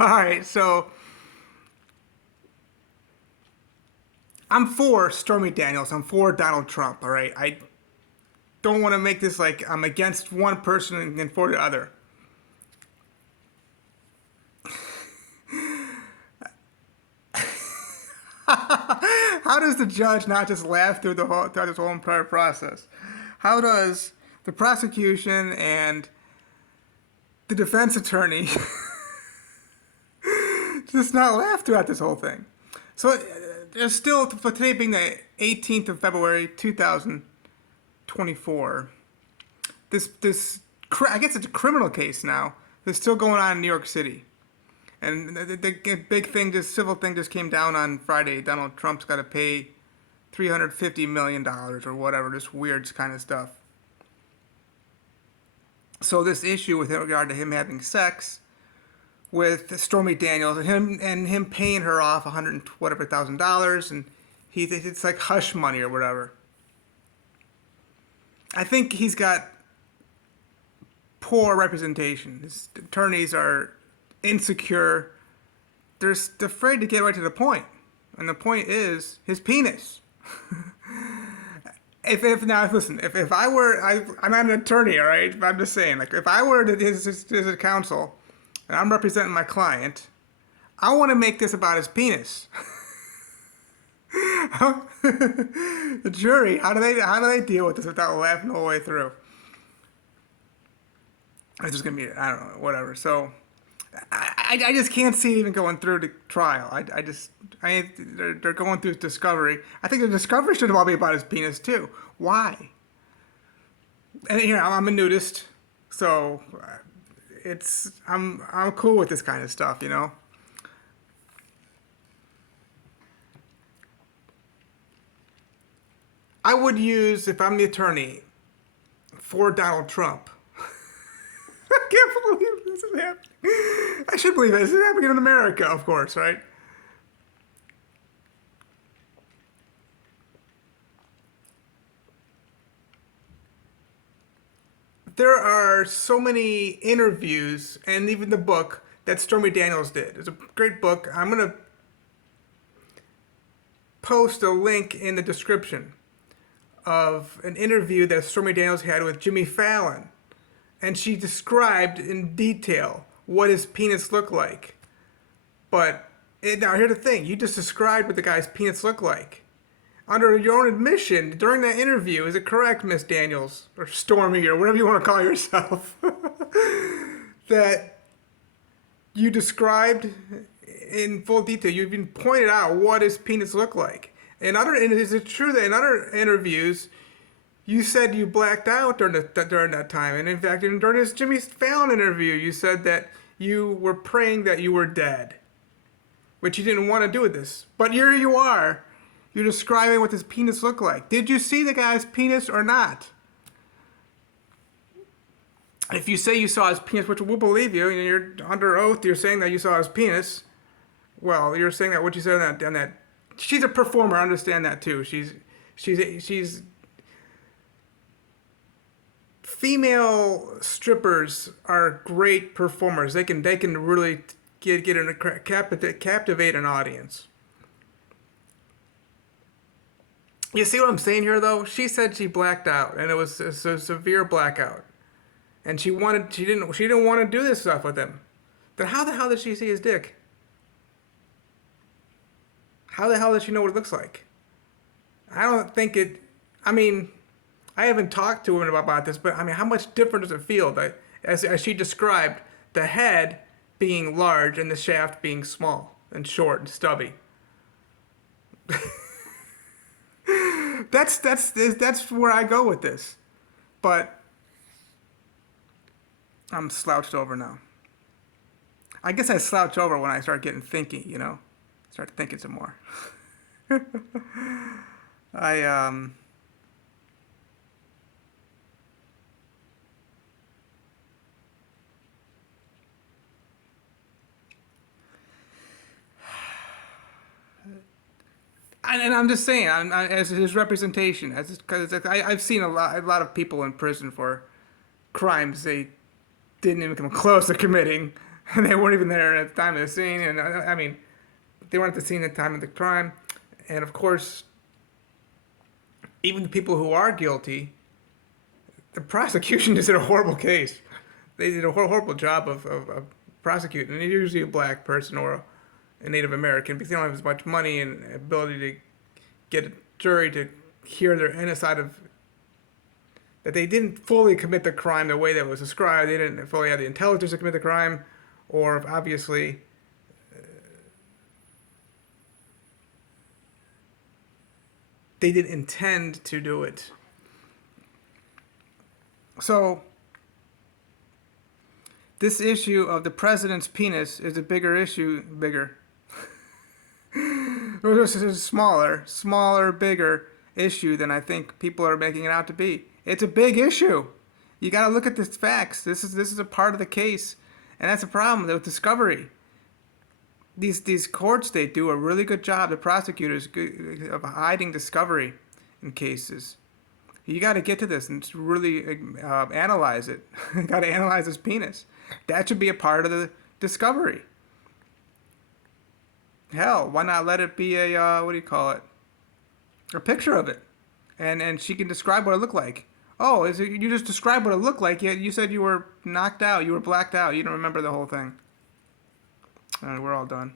All right, so I'm for Stormy Daniels. I'm for Donald Trump. All right, I don't want to make this like I'm against one person and for the other. How does the judge not just laugh through this whole entire process? How does the prosecution and the defense attorney just not laugh throughout this whole thing? So there's still, for today being the 18th of February 2024, this I guess it's a criminal case now that's still going on in New York City. And the big thing, this civil thing just came down on Friday. Donald Trump's got to pay $350 million or whatever, this weird kind of stuff. So this issue with regard to him having sex with Stormy Daniels and him paying her off $100,000, and it's like hush money or whatever. I think he's got poor representation. His attorneys are insecure. They're afraid to get right to the point, and the point is his penis. If now listen, if I were I'm not an attorney, all right. But I'm just saying, like if I were his counsel, and I'm representing my client, I want to make this about his penis. The jury, how do they deal with this without laughing the whole way through? It's just gonna be, I don't know, whatever. So I just can't see it even going through the trial. They're going through discovery. I think the discovery should all be about his penis too. Why? And I'm a nudist, so I'm cool with this kind of stuff, I would use, if I'm the attorney for Donald Trump. I can't believe this is happening. I should believe this is happening in America, of course, right? There are so many interviews and even the book that Stormy Daniels did. It's a great book. I'm going to post a link in the description of an interview that Stormy Daniels had with Jimmy Fallon. And she described in detail what his penis looked like. But now here's the thing. You just described what the guy's penis looked like. Under your own admission, during that interview, is it correct, Miss Daniels, or Stormy, or whatever you want to call yourself, that you described in full detail, you even pointed out what his penis looked like? And is it true that in other interviews, you said you blacked out during that time? And in fact, during this Jimmy Fallon interview, you said that you were praying that you were dead, which you didn't want to do with this. But here you are. You're describing what his penis looked like. Did you see the guy's penis or not? If you say you saw his penis, which we'll believe you, and you're under oath, you're saying that you saw his penis. Well, you're saying that what you said on that. She's a performer. I understand that too. She's female strippers are great performers. They can really captivate an audience. You see what I'm saying here, though? She said she blacked out, and it was a severe blackout, and she didn't want to do this stuff with him. Then how the hell did she see his dick? How the hell does she know what it looks like? I don't think it. I mean, I haven't talked to him about this, but I mean, how much different does it feel that, as she described, the head being large and the shaft being small and short and stubby? That's where I go with this, but I'm slouched over now. I guess I slouch over when I start getting thinky, start thinking some more. I and I'm just saying, as his representation, because I've seen a lot of people in prison for crimes they didn't even come close to committing. And they weren't even there at the time of the scene. And I mean, they weren't at the scene at the time of the crime. And of course, even the people who are guilty, the prosecution just did a horrible case. They did a horrible job of prosecuting. And it's usually a black person or a Native American because they don't have as much money and ability to get a jury to hear their inner side of that they didn't fully commit the crime the way that was described. They didn't fully have the intelligence to commit the crime, or obviously they didn't intend to do it. So this issue of the president's penis is a bigger issue, bigger. This is a smaller, bigger issue than I think people are making it out to be. It's a big issue. You got to look at the facts. This is a part of the case, and that's a problem with discovery. These courts, they do a really good job, the prosecutors, of hiding discovery in cases. You got to get to this and really analyze it. You got to analyze this penis. That should be a part of the discovery. Hell, why not let it be a what do you call it? A picture of it, and she can describe what it looked like. Oh, you just described what it looked like. You said you were knocked out. You were blacked out. You don't remember the whole thing. All right, we're all done.